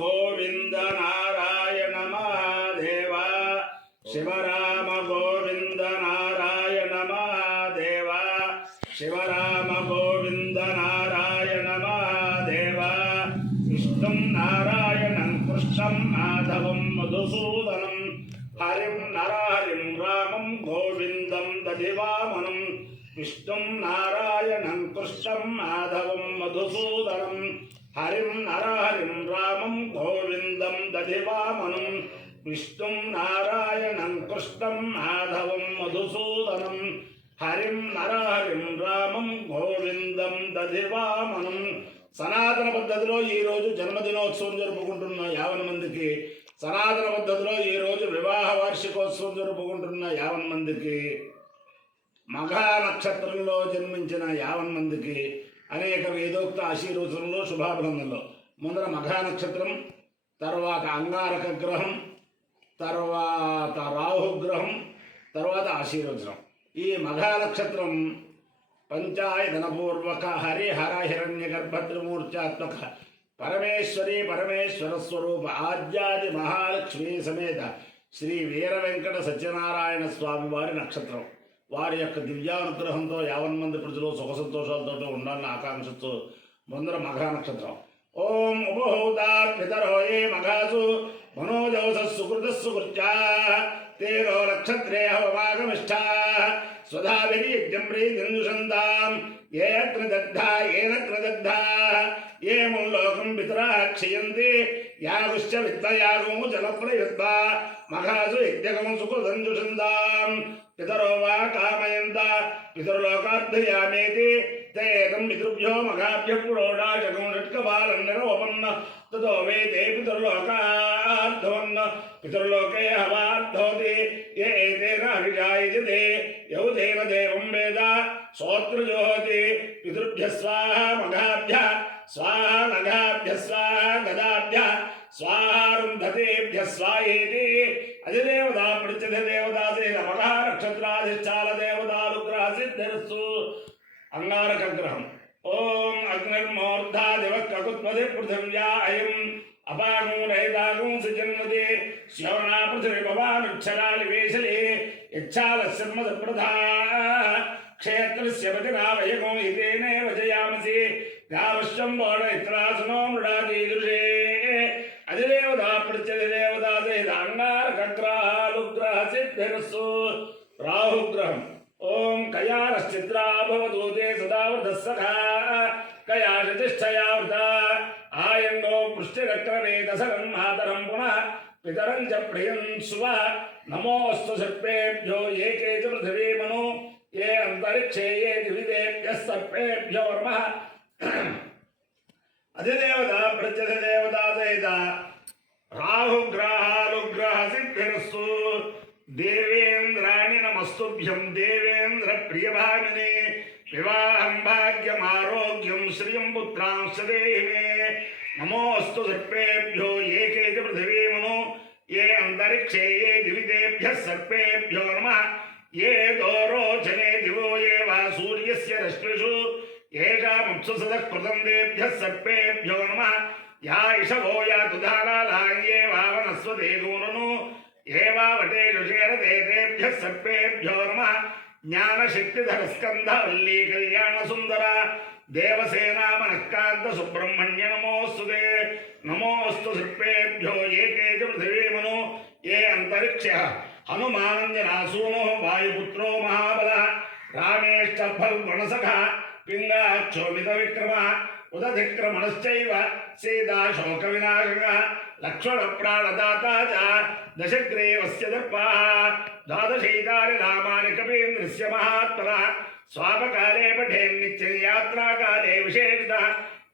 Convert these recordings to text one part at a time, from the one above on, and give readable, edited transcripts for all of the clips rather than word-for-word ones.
గోవింద నారాయణ మహాదేవ శివరామ గోవింద నారాయణ మహాదేవ శివరామ గోవింద నారాయణ మహాదేవ విష్ణుం నారాయణం కృష్ణం మాధవం మధుసూదనం హరిం నరహరిం రామం గోవిందం దధివామనం విష్ణుం నారాయణం కృష్ణం మాధవం మధుసూదనం హరిం నరహరిం రామం గోవిందం దధివామనం విష్ణుం నారాయణం కృష్ణం మాధవం మధుసూదనం హరిం నరహరిం రామం గోవిందం దధివామనం. సనాతన పద్ధతిలో ఈరోజు జన్మదినోత్సవం జరుపుకుంటున్న 50 మందికి, సనాతన పద్ధతిలో ఈరోజు వివాహ వార్షికోత్సవం జరుపుకుంటున్న 50 మందికి, మఘా నక్షత్రంలో జన్మించిన 50 మందికి అనేక వేదోక్త ఆశీర్వచనలు శుభాభినందనలు. ముందర మఘా నక్షత్రం, తర్వాత అంగారక గ్రహం, తర్వాత రాహుగ్రహం, తర్వాత ఆశీర్వచనం. ఈ మఘా నక్షత్రం పంచాయతనపూర్వక హరిహర హిరణ్య గర్భత్రిమూర్త్యాత్మక పరమేశ్వరి పరమేశ్వర స్వరూప ఆద్యాది మహాలక్ష్మి సమేత శ్రీ వీర వెంకట సత్యనారాయణ స్వామి వారి నక్షత్రం. వారి యొక్క దివ్యానుగ్రహంతో 50 మంది ప్రజలు సుఖ సంతోషాలతో ఉండాలని ఆకాంక్షిస్తూ ముందర మఘా నక్షత్రం. ఓం ఉపహూత పితరో ఏ మఘాసు మనోజవస సుకృతస్సుకృత్యా తేనో నక్షత్రే హవమాగమిష్ఠా స్వధాభిర్యజ్ఞం ప్రీతిందుషంతాం ఏయత్ర దగ్ధా ఏనత్ర దగ్ధా ఏమం లోకం పితరా క్షయంతి యాగుశ్చ విద్మయాగో జలప్రయుద్వా మఘాసు యజ్ఞకం సుకృతందుషంతాం పితరో వా కామయంత పితరులోకార్థయామేతి తేకం పితృభ్యో మఘాభ్య పురోడాశకం షట్కపాలం నిరోపన్న తతో వేదే పితరులోకార్థవన్న పితరులోకే హవార్థోతి ఏ ఏతేన అభిజాయజతే యౌదేవ దేవం వేద శ్రోత్రజోహతి పితృభ్య స్వాహ మఘాభ్య స్వాహ నఘాభ్య స్వాహ గదాభ్య స్వాహారుంధతేభ్య స్వాహేతి. అధిదేవతా ప్రత్యధ దేవతాసేన మఘా నక్షత్రాధిష్టాల దేవతానుగ్రహ సిద్ధిరస్సు. అంగారక గ్రహం. ఓం అగ్నిర్మూర్ధా దివకృత్పది పృథివ్యా అయం అపాగం రహితాగం సజన్మతే శ్రవణా పృథివీ భవానుక్షరాలి వేశలే యచ్ఛాలశర్మద ప్రధా క్షేత్రస్య పతిరావయగం ఇతేనేవ జయామసి గావశ్వం బోడ ఇత్రాసనో మృడాదీదృశే. అధిదేవతా ప్రత్యధి దేవతా సహిత అంగారక గ్రహాలుగ్రహ సిద్ధిరస్సు. రాహుగ్రహం. ఓం కయాశ్చిద్రా భవతు తే సదావృత సఖా కయాశతిష్ఠయావృత ఆయన్నో పృష్టిరక్రమే దశరం మాతరం పునః పితరం చ ప్రియం స్వ. నమోస్తు సర్పేభ్యో ఏకే చ పృథివీ మను ఏ అంతరిక్షే ఏ దివిదేభ్యః సర్పేభ్యో నమః. అధిదేవత ప్రత్యధి దేవతా సహిత రాహుగ్రహాలుగ్రహ సిద్ధిరస్సు. దేవేంద్రాణి నమస్తుభ్యం దేవేంద్ర ప్రియభామిని వివాహం భాగ్యమారోగ్యం శ్రియం పుత్రాంశ దేహి మే. నమోస్తు సర్పేభ్యో ఏకే చ పృథివీ మను ఏ అంతరిక్షే ఏ దివిదేభ్యః సర్పేభ్యో నమః. ఏ దోరోచనే దివో ఏ వా సూర్యస్య రశ్మిషు ఏషాముత్సు సదః కృతం దేభ్యః సర్పేభ్యో నమః. యా ఇషవో యాతు ధారాళా ఏ వా వనస్వతే గూనను ఏవావటేషు శేరతే తేభ్యః సర్పేభ్యో నమః. జ్ఞానశక్తిధర స్కంధవల్లీ కళ్యాణ సుందర దేవసేనా మనఃకాంత సుబ్రహ్మణ్య నమోస్తుతే. నమోస్తు సర్పేభ్యో ఏకే చ పృథివీ మను ఏ అంతరిక్షః హనుమానంజనాసూనో వాయుపుత్రో మహాబలః రామేష్టఫల్గుణసఖా పింగాక్షోభిత విక్రమః ఉదధిక్రమణశ్చైవ సీతాశోక వినాశకః లక్ష్మణ ప్రాణదాతా చ దశగ్రీవస్య దర్పః. ద్వాదశైతాని నామాని కపీంద్రస్య మహాత్మనః స్వాపకాలే పఠేన్నిత్యం యాత్రాకాలే విశేషితః.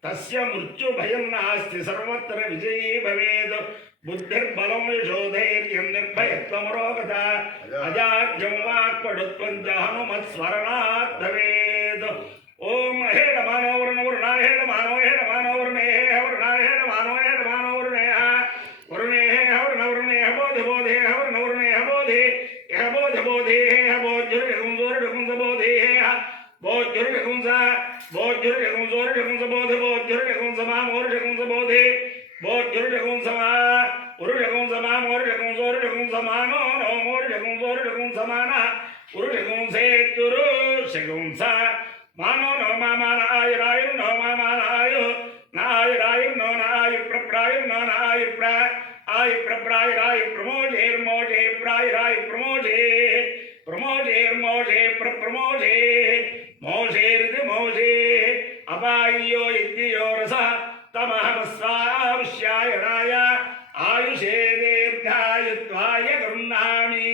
తస్య మృత్యుభయం నాస్తి సర్వత్ర విజయీ భవేత్. బుద్ధిర్బలం యశోధైర్యం నిర్భయత్వమరోగత అజాడ్యం వాక్పటుత్వం చ హనుమత్స్మరణాత్ భవేత్. ఓం హేడ మానవరుణ వరుణ హేడ మానవ హేడ మానవరుణే వరుణ హేడ మానవ హేడ మానవరుణే వరుణే హవరుణ వరుణే బోధి బోధే హవరుణ వరుణే బోధి యహ బోధి బోధి బోధ్యురుకుంస బోధి బోధ్యురుకుంస బోధ్యురుకుంస బోధి బోధ్యురుకుంస మామోరుకుంస బోధి Borujakun sama, Urujakun sama, Morujakun Zorujakun samano, no Morujakun Zorujakun samana, Urujakun se Turu, Shagun sa, Mano no Mamana Ayrayu, no Mamana Ayu, Nayrayu, no Nayu Praprayu, no Nayu Pra, Ayu Praprayu, Rayu Promoje, Moje, Pray, Rayu Promoje, Promoje, Moje, Promoje, Moje, Moje, Abayo, Idiyo Rasa. तमहमस्वाविश्यायणाय आयुषे दीर्घायुत्वाय गृह्णामि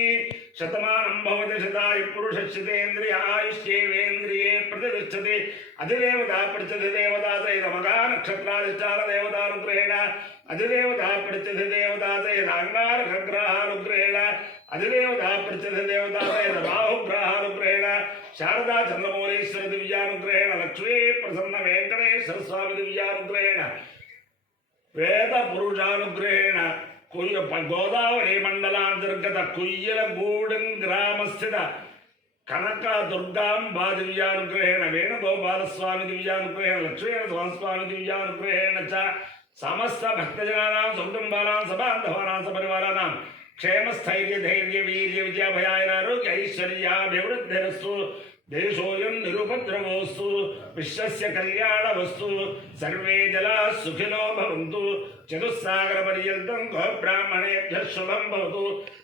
शतमानं भवति शतायुः पुरुषस्येन्द्रिय आयुष्येवेन्द्रिये प्रतिष्ठते अधिदेवता पृच्छति देवता सहितमगा नक्षत्राधिष्ठान देवतानुग्रहेण अधिदेवता पृच्छति देवता सहिताङ्गारकग्रहानुग्रहेण अधिदेवता पृच्छति देवता सहित राहुग्रहानुग्रहेण शारदा चन्द्रमौलीश्वर दिव्यानुग्रहेण लक्ष्मी प्रसन्न वेंकटेश्वर स्वामी दिव्यानुग्रहेण वेद पुरुषानुग्रहेण गोदावरी मंडलांतर्गत कुय्यलगूडं ग्रामस्थित कनक दुर्गांबा दिव्यानुग्रहेण वेणुगोपाल स्वामी दिव्यानुग्रहेण लक्ष्मीनरसिंह स्वामी दिव्यानुग्रहेण च समस्त भक्तजनानां सकुटुम्बानां सबान्धवानां सपरिवाराणां क्षेम स्थैर्य धैर्य वीर्य विजय भयाय आरोग्य ऐश्वर्याभिवृद्धिरस्तु देशोऽयं निरुपद्रवोऽस्तु विश्वस्य कल्याणवस्तु सर्वे जनाः सुखिनो भवन्तु चतुस्सागरपर्यन्तं गोब्राह्मणेभ्यः शुभं भवतु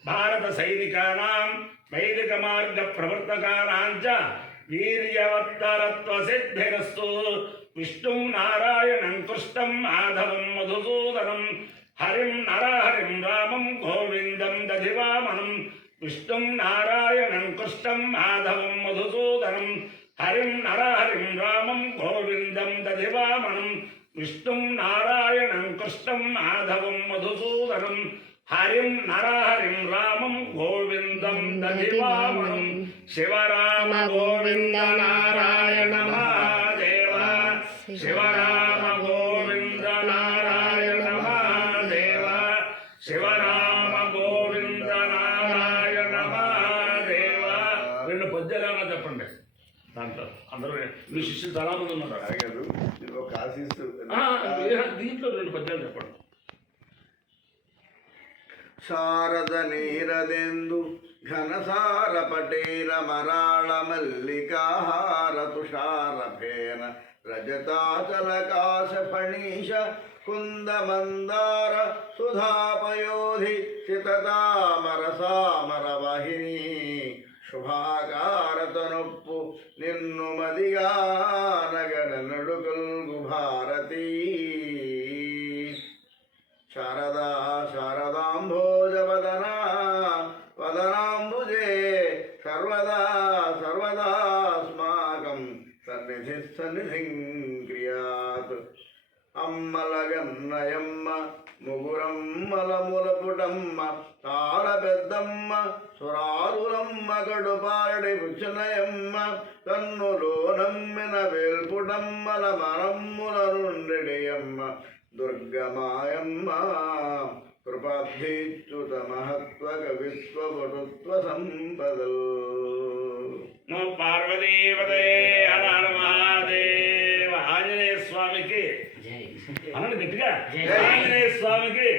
भारतसैनिकानां वैदिकमार्गप्रवर्तकानां च वीर्यवत्तरत्वसिद्धिरस्तु विष्णुं नारायणं कृष्णं माधवं मधुसूदनं हरिं नरहरिं रामं गोविन्दं दधिवामनं विष्णुं नारायणं कृष्णं माधवं मधुसूदनं हरिं नरहरिं रामं गोविन्दं दधिवामनं विष्णुं नारायणं कृष्णं माधवं मधुसूदनं हरिं नरहरिं रामं गोविन्दं दधिवामनं शिवराम गोविन्द नारायण महादेव शिवराम गोविन्द नारायण महादेव शिवराम गोविन्द नारायण महादेव రెండు పద్యాలు చెప్పండి దాంట్లో అందరూ మీ శిష్యులు చాలా మంది ఉన్నారు దీంట్లో రెండు పద్యాలు చెప్పండి ಶಾರದ ನೀರದೆಂದು ಘನಸಾರ ಪಟೇಲ ಮರಾಳ ಮಲ್ಲಿಕಾಹಾರ ತುಷಾರ ಫೇನ ರಜತಾಚಲಕಾಶ ಫಣೀಶ ಕುಂದ ಮಂದಾರ ಸುಧಾಪಯೋಧಿ ಚಿತತಾಮರ ಸಾಮರ ವಾಹಿನಿ ಶುಭಾಕಾರ ತನುಪ್ಪು ನಿನ್ನು ಮದಿಗಾನಗನ ನಡುಗಲ್ಗು ಭಾರತೀ ಶಾರದಾ ಶಾರದಾಂಭೋಜ ವದನ ವದನಾಂಬುಜೆ ಸರ್ವದಾ ಸರ್ವದಾಸ್ಮಾಕಂ ಸನ್ನಿಧಿ ಸನ್ನಿಧಿಂ ಕ್ರಿಯಾತ್ అమ్మలగన్నయమ్మ ముగురమ్మల ములపుటమ్మ తాళ పెద్దమ్మ సురారులమ్మ కడుపారడి వృక్షనయమ్మ కన్నులో నమ్మిన వేల్పుటమ్మల మనమ్ముల నుండియమ్మ దుర్గమాయమ్మ కృపాబ్ధిచ్యుత మహత్వ కవిత్వ పటుత్వ సంపదల్ నో పార్వతీపదే హర హర మహాదేవ ఆంజనేయ స్వామికి అనండి గట్టిగా ఆంజనేయ స్వామికి